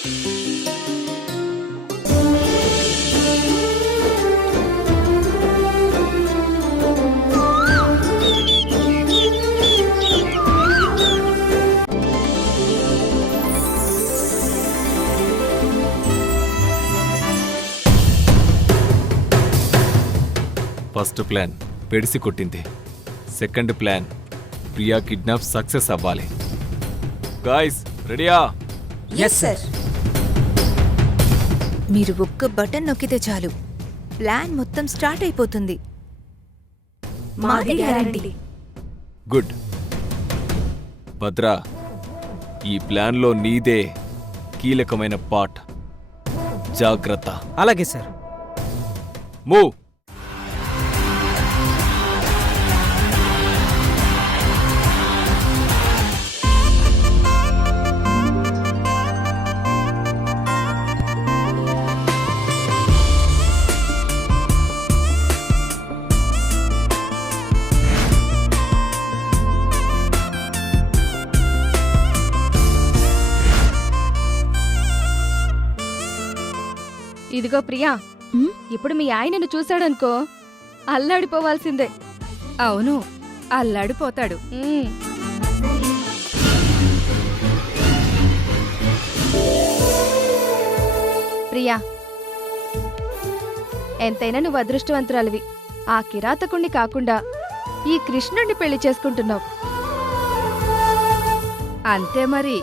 First plan పెడిసి కొట్టింది. Second plan Priya kidnap success అవ్వాలి. గాయ్స్ రెడీయా? Yes sir. మీరు ఒక్క బటన్ నొక్కితే చాలు ప్లాన్ మొత్తం స్టార్ట్ అయిపోతుంది. మాది గ్యారంటీ. గుడ్. భద్రా, ఈ ప్లాన్లో నీదే కీలకమైన పార్ట్. జాగ్రత్త. అలాగే సార్. మూవ్. ఇదిగో ప్రియా, ఇప్పుడు మీ ఆయనను చూశాడనుకో అల్లాడిపోవాల్సిందే. అవును, అల్లాడిపోతాడు. ప్రియా, ఎంతైనా నువ్వు అదృష్టవంతురాలివి. ఆ కిరాతకుణ్ణి కాకుండా ఈ కృష్ణుణ్ణి పెళ్లి చేసుకుంటున్నావు. అంతే మరి,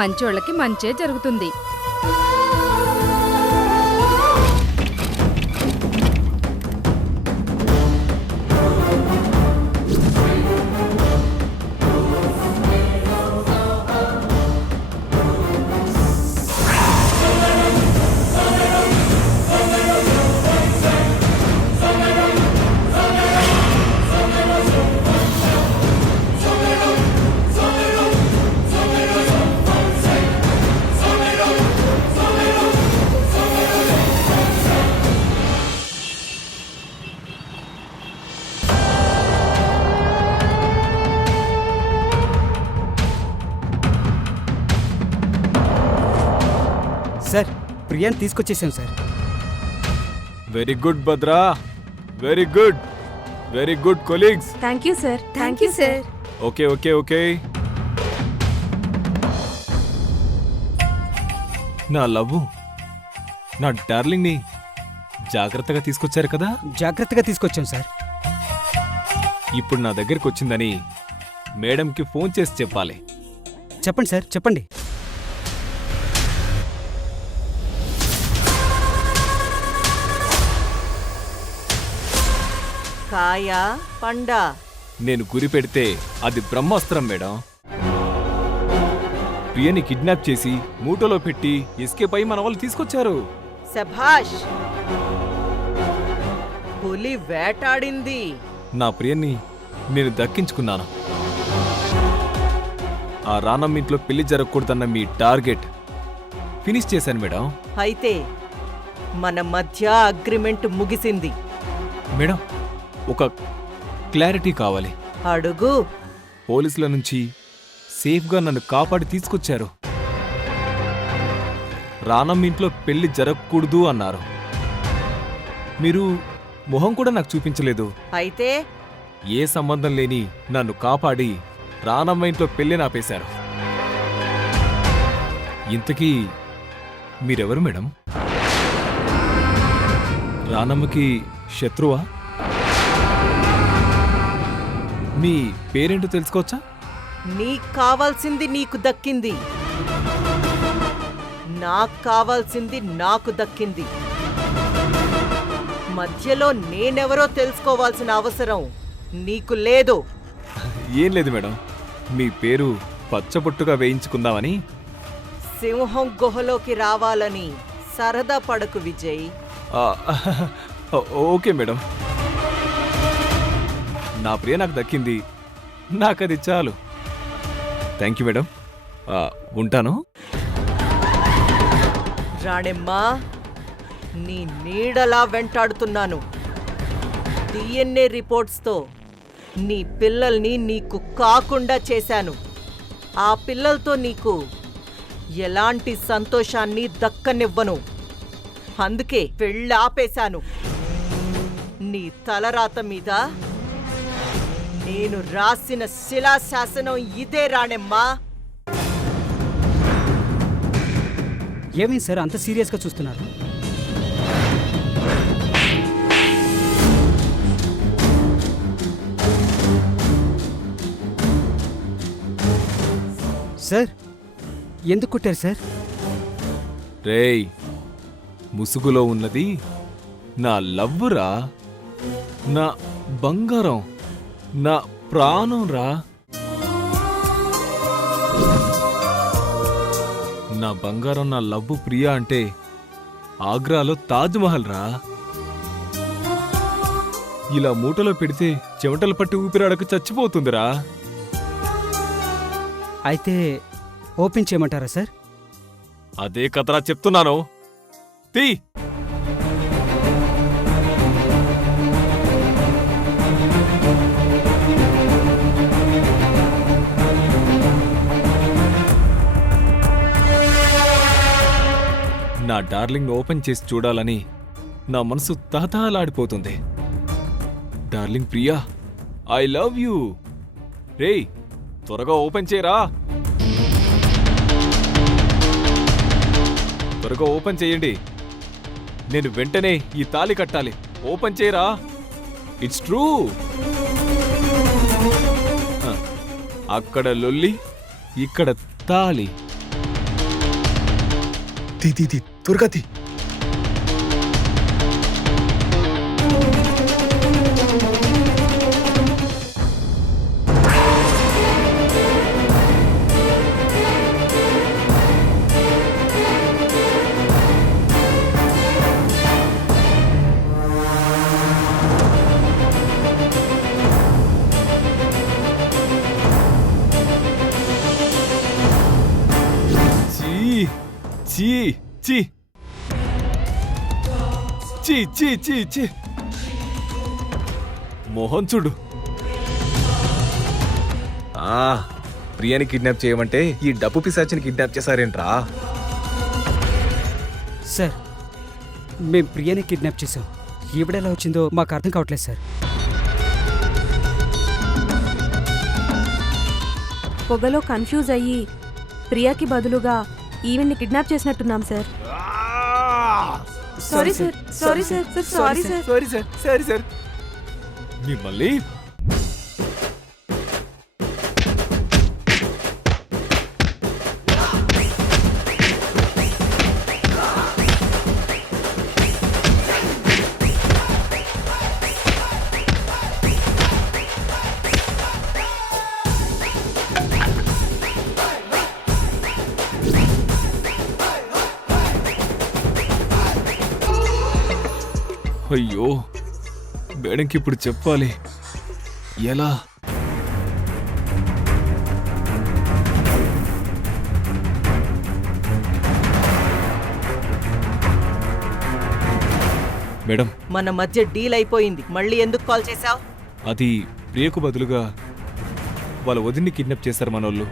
మంచోళ్ళకి మంచే జరుగుతుంది. సార్, ప్రియాని తీసుకొచ్చేసాం sir. Very good Bhadra, very good. Very good colleagues. Thank you sir. Thank you sir. Okay okay okay. నా లవ్వు, నా డార్లింగ్ని జాగ్రత్తగా తీసుకొచ్చారు కదా? జాగ్రత్తగా తీసుకొచ్చాం సార్. ఇప్పుడు నా దగ్గరికి వచ్చిందని మేడంకి ఫోన్ చేసి చెప్పాలి. చెప్పండి సార్, చెప్పండి. కాయా పండా? నేను గురి పెడితే అది బ్రహ్మాస్త్రం మేడం. ప్రియని కిడ్నాప్ చేసి మూటలో పెట్టి ఎస్కేప్ అయి మన వాళ్ళు తీసుకొచ్చారు. శభాష్, పులి వేటాడింది. నా ప్రియన్ని నేను దక్కించుకున్నాను. ఆ రానమ్మ ఇంట్లో పెళ్లి జరగకూడదన్న మీ టార్గెట్ ఫినిష్ చేశాను మేడం. అయితే మన మధ్య అగ్రిమెంట్ ముగిసింది. మేడం, ఒక క్లారిటీ కావాలి. అడుగు. పోలీసుల నుంచి సేఫ్గా నన్ను కాపాడి తీసుకొచ్చారు. రానమ్మ ఇంట్లో పెళ్లి జరగకూడదు అన్నారు. మీరు మొహం కూడా నాకు చూపించలేదు. అయితే ఏ సంబంధం లేని నన్ను కాపాడి రానమ్మ ఇంట్లో పెళ్లి నాపేశారు. ఇంతకీ మీరెవరు మేడం? రానమ్మకి శత్రువా? మీ పేరేంటో తెలుసుకోవచ్చా? నీకు కావాల్సింది నీకు దక్కింది, నాకు కావాల్సింది నాకు దక్కింది. మధ్యలో నేనెవరో తెలుసుకోవాల్సిన అవసరం నీకు లేదు. ఏం లేదు మేడం, మీ పేరు పచ్చబొట్టుగా వేయించుకుందామని. సింహం గుహలోకి రావాలని సరదా పడకు విజయ్. ఓకే మేడం, నా ప్రియ నాకు దక్కింది, నాకది చాలు. థ్యాంక్ యూ మేడం, ఉంటాను. రాణెమ్మా, నీ నీడలా వెంటాడుతున్నాను. DNA రిపోర్ట్స్తో నీ పిల్లల్ని నీకు కాకుండా చేశాను. ఆ పిల్లలతో నీకు ఎలాంటి సంతోషాన్ని దక్కనివ్వను. అందుకే పెళ్ళి ఆపేశాను. నీ తలరాత మీద నేను రాసిన శిలాశాసనం ఇదే రాణెమ్మా. ఏమైంది సార్ అంత సీరియస్గా చూస్తున్నారు? సార్ ఎందుకు కొట్టారు సార్? రేయ్, ముసుగులో ఉన్నది నా లవ్వురా, నా బంగారం, నా ప్రాణం రా. నా బంగారం, నా లవ్వు ప్రియా అంటే ఆగ్రాలో తాజ్మహల్ రా. ఇలా మూటలో పెడితే చెమటలు పట్టి ఊపిరాడకు చచ్చిపోతుందిరా. అయితే ఓపెన్ చేయమంటారా సార్? అదే కథరా చెప్తున్నాను. తీ. నా డార్లింగ్ ఓపెన్ చేసి చూడాలని నా మనసు తహతహలాడిపోతుంది. Darling Priya, I love you. రేయ్, త్వరగా ఓపెన్ చేయరా. త్వరగా ఓపెన్ చేయండి. నేను వెంటనే ఈ తాళి కట్టాలి. ఓపెన్ చేయరా. It's true. అక్కడ లొల్లి, ఇక్కడ తాళి. త్వరగా తీ. చీ చీ చీ చీ చీ చీ. మోహన్ చూడు. ప్రియాని కిడ్నాప్ చేయమంటే ఈ డబ్బు పిశాచిని కిడ్నాప్ చేశారేంట్రా? సార్ మేము ప్రియాని కిడ్నాప్ చేసాం. ఈవిడెలా వచ్చిందో మాకు అర్థం కావట్లేదు సార్. పొగలో కన్ఫ్యూజ్ అయ్యి ప్రియాకి బదులుగా ఈవెన్ని కిడ్నాప్ చేసినట్టున్నాం sir. Sorry sir, sorry sir, sorry sir, sorry sir, sorry sir. మిమ్మల్ని అయ్యో, మేడంకి ఇప్పుడు చెప్పాలి. ఎలా? మేడం, మన మధ్య డీల్ అయిపోయింది. మళ్ళీ ఎందుకు కాల్ చేశావు? అది ప్రియకు బదులుగా వాళ్ళ వదిన్ని కిడ్నాప్ చేశారు మనోళ్ళు.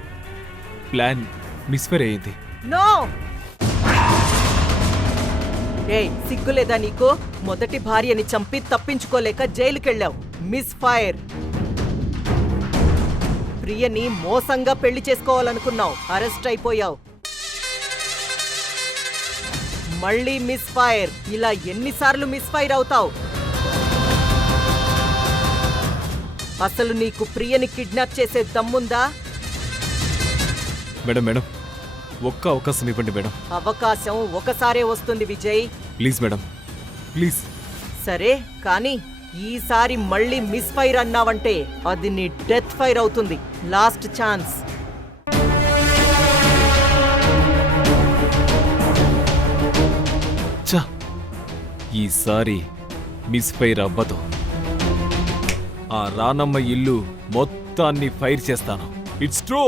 ప్లాన్ మిస్ఫైర్ అయ్యింది. నో! ఏయ్, సిగ్గులేదా నీకు? మొదటి భార్యని చంపి తప్పించుకోలేక జైలుకెళ్ళావు. Miss fire. ప్రియని మోసంగా పెళ్లి చేసుకోవాలనుకున్నావు. అరెస్ట్ అయిపోయావు. మళ్ళీ మిస్ ఫైర్. ఇలా ఎన్నిసార్లు మిస్ ఫైర్ అవుతావు? అసలు నీకు ప్రియని కిడ్నాప్ చేసే దమ్ముందా? మేడం మేడం, ఒక్క అవకాశం ఇవ్వండి మేడం. అవకాశం ఒకసారే వస్తుంది విజయ్. Please madam, please. సరే, కానీ ఈసారి మళ్ళీ మిస్ ఫైర్ అన్నావంటే అది నీ డెత్ ఫైర్ అవుతుంది. Last chance. చ, ఈసారి మిస్ ఫైర్ అవ్వదు. ఆ రానమ్మ ఇల్లు మొత్తాన్ని ఫైర్ చేస్తాను. It's true.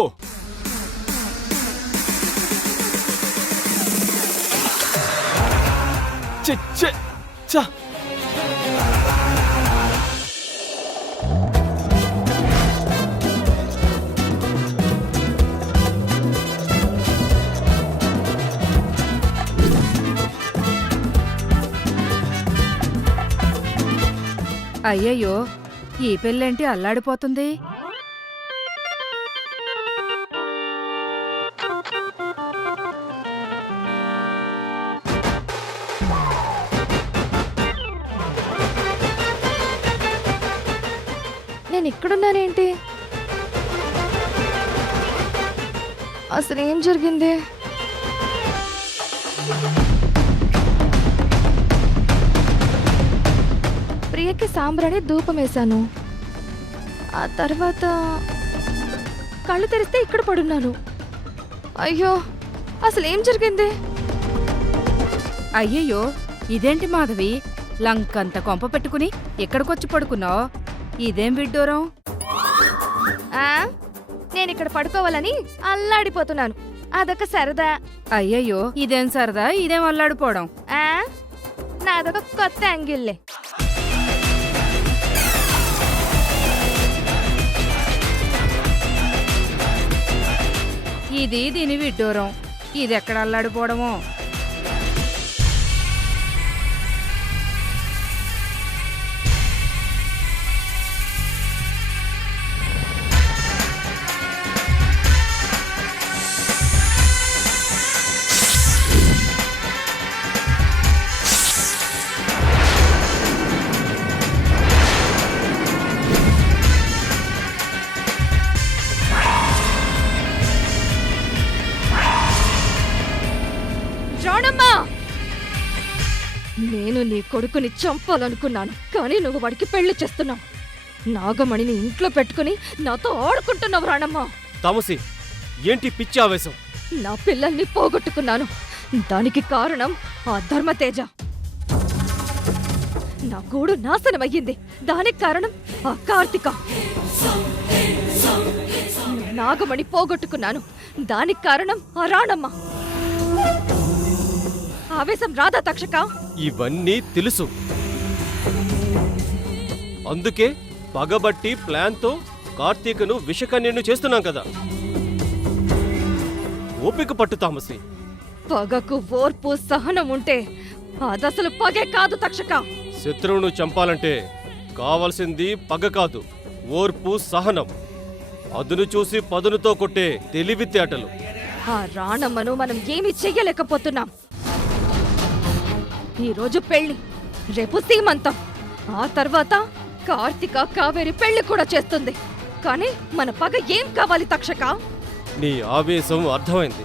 చ చ చ. అయ్యయ్యో ఈ పెళ్ళేంటి అల్లాడిపోతుంది. నేను ఇక్కడున్నానేంటి? అసలు ఏం జరిగింది? ప్రియకి సాంబ్రాణి ధూపం వేశాను. ఆ తర్వాత కళ్ళు తెరిస్తే ఇక్కడ పడున్నాను. అయ్యో, అసలు ఏం జరిగింది? అయ్యయ్యో ఇదేంటి మాధవి, లంకంత కొంప పెట్టుకుని ఎక్కడికొచ్చి పడుకున్నావు? ఇదేం విడ్డూరం? ఆ నేను ఇక్కడ పడుకోవాలని అల్లాడిపోతున్నాను. అదొక సరదా. అయ్యయ్యో ఇదేం సరదా, ఇదేం అల్లాడిపోవడం? ఆ నాదొక కొత్త యాంగిల్లే. ఇది దీని విడ్డూరం, ఇది ఎక్కడ అల్లాడిపోవడమో. రాణమ్మా, నేను నీ కొడుకుని చంపాలనుకున్నాను, కానీ నువ్వు వాడికి పెళ్లి చేస్తున్నావు. నాగమణిని ఇంట్లో పెట్టుకుని నాతో ఆడుకుంటున్నావు రాణమ్మా. తామసి, ఏంటి పిచ్చి ఆవేశం? నా పిల్లల్ని పోగొట్టుకున్నాను. దానికి కారణం ఆ ధర్మతేజ. నా గూడు నాశనమయ్యింది. దానికి కారణం ఆ కార్తిక. నాగమణి పోగొట్టుకున్నాను. దానికి కారణం ఆ రాణమ్మ. ఆవేశం రాదా తక్షక? ఇవన్నీ తెలుసు. అందుకే పగబట్టి ప్లాన్తో కార్తీకను విషకన్యను చేస్తున్నాం కదా. ఓపిక పట్టు తామసి. పగకు ఓర్పు సహనం ఉంటే అదసలు పగే కాదు తక్షక. శత్రువును చంపాలంటే కావలసింది పగ కాదు, ఓర్పు సహనం. అదును చూసి పదునుతో కొట్టే తెలివితేటలు. ఆ రాణమ్మను మనం ఏమీ చెయ్యలేకపోతున్నాం. ఈరోజు పెళ్లి, రేపు సీమంతం, ఆ తర్వాత కార్తిక కావేరి పెళ్లి కూడా చేస్తుంది. కానీ మన పగ ఏం కావాలి తక్షక? నీ ఆవేశం అర్థమైంది.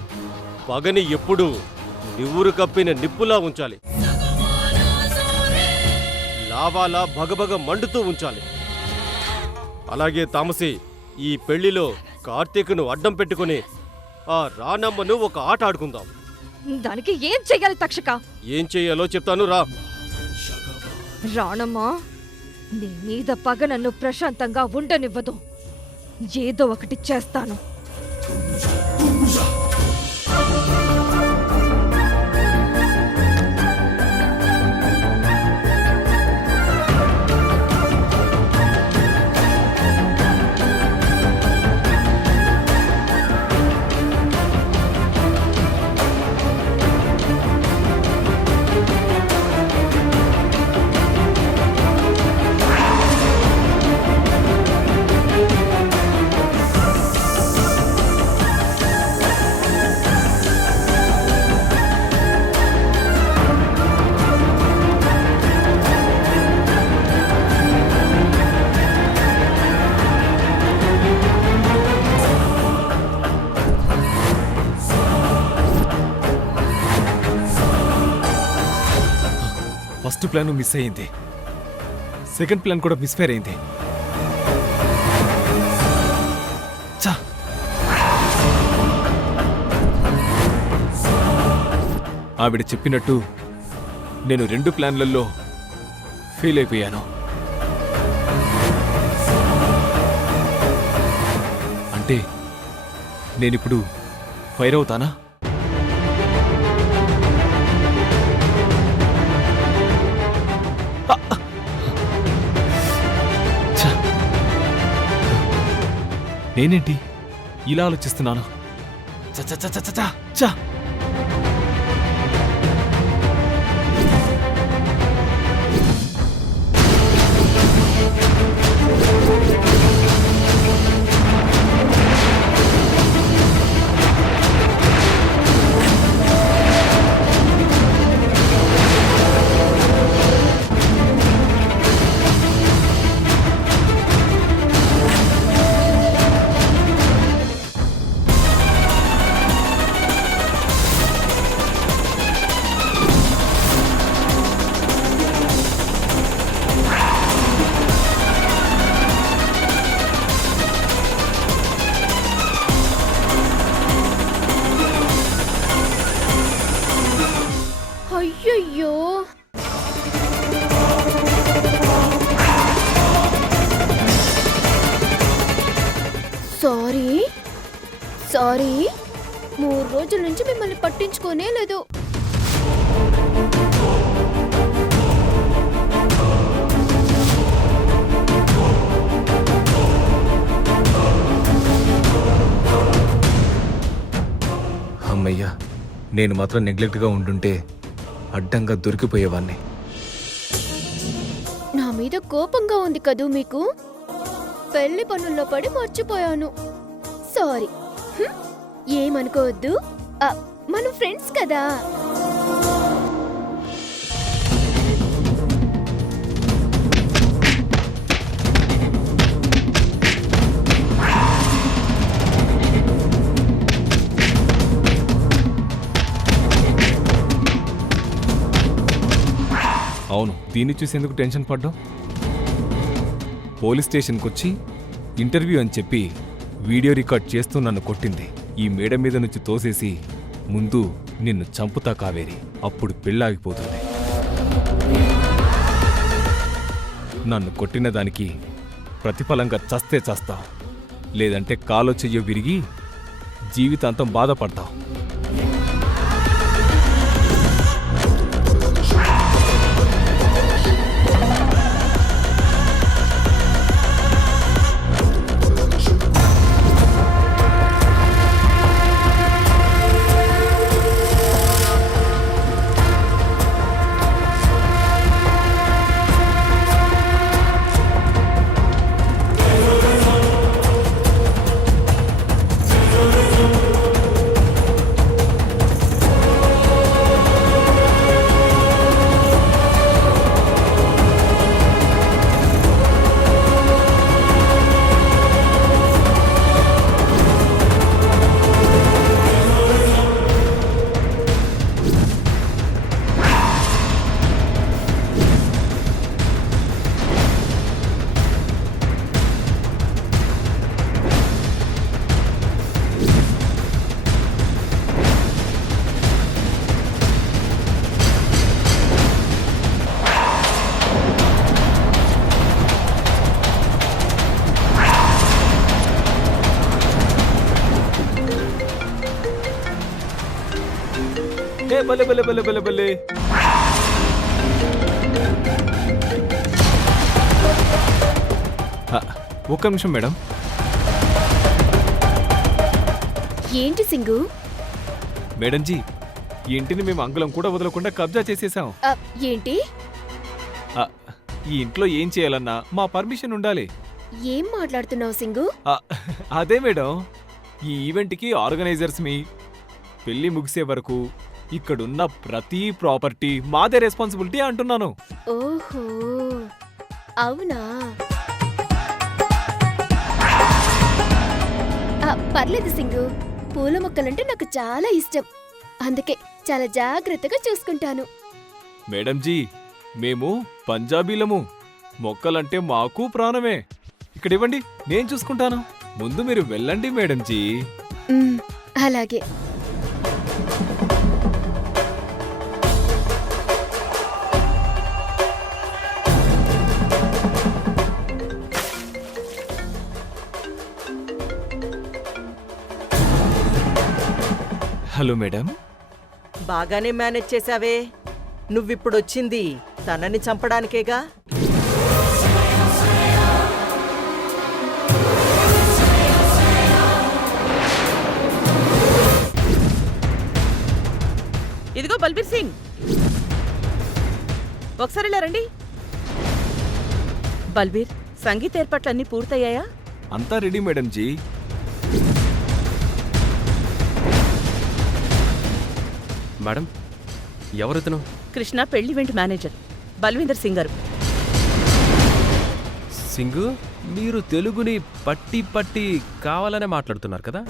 పగని ఎప్పుడూ నివురు కప్పిన నిప్పులా ఉంచాలి, లావాలా భగభగ మండుతూ ఉంచాలి. అలాగే తామసి, ఈ పెళ్లిలో కార్తీకను అడ్డం పెట్టుకుని ఆ రానమ్మను ఒక ఆట ఆడుకుందాం. దానికి ఏం చెయ్యాలి తక్షక? ఏం చెయ్యాలో చెప్తాను రా. రాణమ్మ, నీ మీద పగ నన్ను ప్రశాంతంగా ఉండనివ్వదు. ఏదో ఒకటి చేస్తాను. ఫస్ట్ ప్లాన్ మిస్ అయింది, సెకండ్ ప్లాన్ కూడా మిస్ఫైర్ అయింది. చా, ఆవిడ చెప్పినట్టు నేను 2 ప్లాన్లలో ఫెయిల్ అయిపోయాను. అంటే నేనిప్పుడు ఫైర్ అవుతానా? నేనేంటి ఇలా ఆలోచిస్తున్నాను? చ చ చ చ చ చ. అయ్యయ్యో సారీ సారీ 3 రోజుల నుంచి మిమ్మల్ని పట్టించుకోనే లేదు. అమ్మయ్యా, నేను మాత్రం నెగ్లెక్ట్గా ఉండుంటే అడ్డంగా దొరికిపోయేవాణ్ణి. నా మీద కోపంగా ఉంది కదూ మీకు? పెళ్లి పనుల్లో పడి మర్చిపోయాను. సారీ. ఏమనుకోవద్దు, మనం ఫ్రెండ్స్ కదా. అవును, దీన్ని చూసి ఎందుకు టెన్షన్ పడ్డావు? పోలీస్ స్టేషన్కి వచ్చి ఇంటర్వ్యూ అని చెప్పి వీడియో రికార్డ్ చేస్తూ నన్ను కొట్టింది. ఈ మేడ మీద నుంచి తోసేసి ముందు నిన్ను చంపుతా కావేరి, అప్పుడు పెళ్ళాగిపోతుంది. నన్ను కొట్టిన దానికి ప్రతిఫలంగా చస్తే చస్తావు, లేదంటే కాలో చెయ్యో విరిగి జీవితాంతం బాధపడతావు. భలే భలే భలే భలే భలే. ఒక్క నిమిషం మేడం. ఏంటి సింగు? మేడంజీ, ఈ ఇంటిని మేము అంగుళం కూడా వదలకుండా కబ్జా చేసేసాం. ఏంటి? ఈ ఇంట్లో ఏం చేయాలన్నా మా పర్మిషన్ ఉండాలి. ఏం మాట్లాడుతున్నావు సింగు? అదే మేడం, ఈ ఈవెంట్కి ఆర్గనైజర్స్ మీ పెళ్లి ముగిసే వరకు ఇక్కడున్న ప్రతి ప్రాపర్టీ మాదే రెస్పాన్సిబిలిటీ అంటున్నాను. ఓహో, అవునా? పర్లేదు సింగు, పూల మొక్కలంటే నాకు చాలా ఇష్టం, అందుకే చాలా జాగ్రత్తగా చూసుకుంటాను. మేడంజీ, మేము పంజాబీలము, మొక్కలంటే మాకు ప్రాణమే. ఇక్కడ ఇవ్వండి, నేను చూసుకుంటాను. ముందు మీరు వెళ్ళండి మేడంజీ. అలాగే. Hello madam. బాగానే మేనేజ్ చేశావే. నువ్విప్పుడొచ్చింది తనని చంపడానికేగా? ఇదిగో బల్బీర్ సింగ్, ఒకసారి ఇలా రండి. బల్బీర్, సంగీత ఏర్పాట్లన్నీ పూర్తయ్యాయా? అంతా రెడీ మేడంజీ. మేడం, ఎవరితను? కృష్ణ పెళ్లి ఈవెంట్ మేనేజర్ బల్వీందర్ సింగ్ గారు. సింగు, మీరు తెలుగుని పట్టి పట్టి కావాలనే మాట్లాడుతున్నారు కదా?